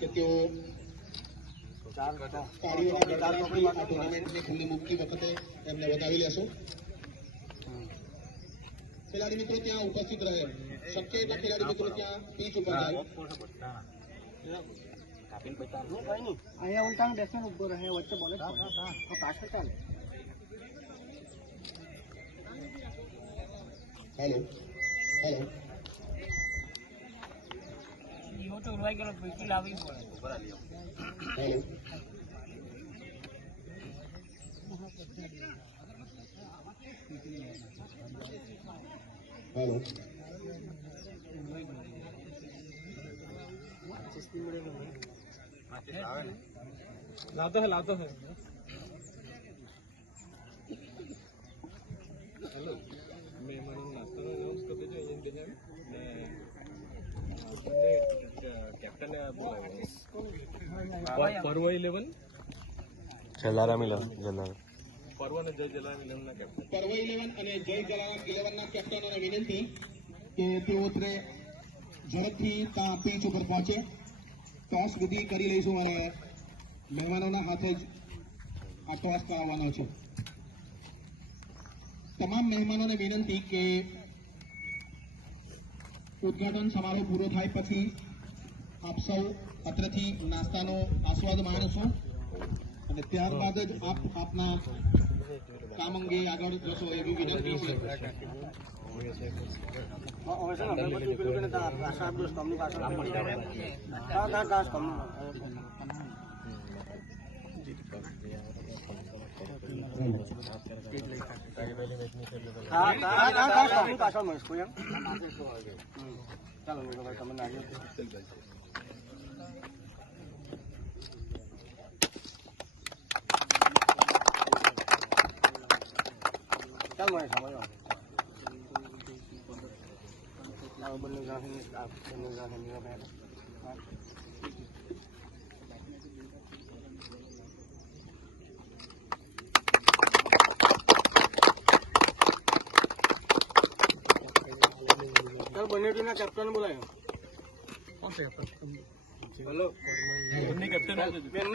કે તેઓ ટુર્નામેન્ટને ખુલ્લી મૂકતી વખતે એમને વધાવી લેશો. ખેલાડી મિત્રો ત્યાં ઉપસ્થિત રહે, શક્ય એટલા ખેલાડી મિત્રો ત્યાં પીચ ઉપર જાય. અહીંયા ઉલટાનો બેટ્સમેન ઉભો રહે, વચ્ચે બોલે પાછળ ચાલે. હેલો હેલો તો ઉડવાઈ ગયો, પૈકી લાવવી પડે. હેલો હેલો लातो है हेलो मैं मानो नाश्ता अनाउंस करते जो इंजन देना ने कैप्टन ने बोला पर्व 11 જલારામ 11 જલારામ पर्व ने जय जलाराम 11 ના કેપ્ટન પર્વ 11 અને જય જલારામ 11 ના કેપ્ટનોને વિનંતી કે તેઓ ઝડપથી ત્યાં પીચ ઉપર પહોંચે. ટોસ વિધિ કરી લઈશું અને મહેમાનોના હાથે જ આ ટોસ કરાવવાનો છે. તમામ મહેમાનોને વિનંતી કે ઉદ્ઘાટન સમારોહ પૂરો થાય પછી આપ સૌ અત્રેથી નાસ્તાનો આસ્વાદ માણશો અને ત્યારબાદ જ આપ આપના કામ અંગે આગળ જશો એવી વિનંતી છે. बनेटीना कैप्टन बोलायो कौन से कैप्टन हेलो कैप्टन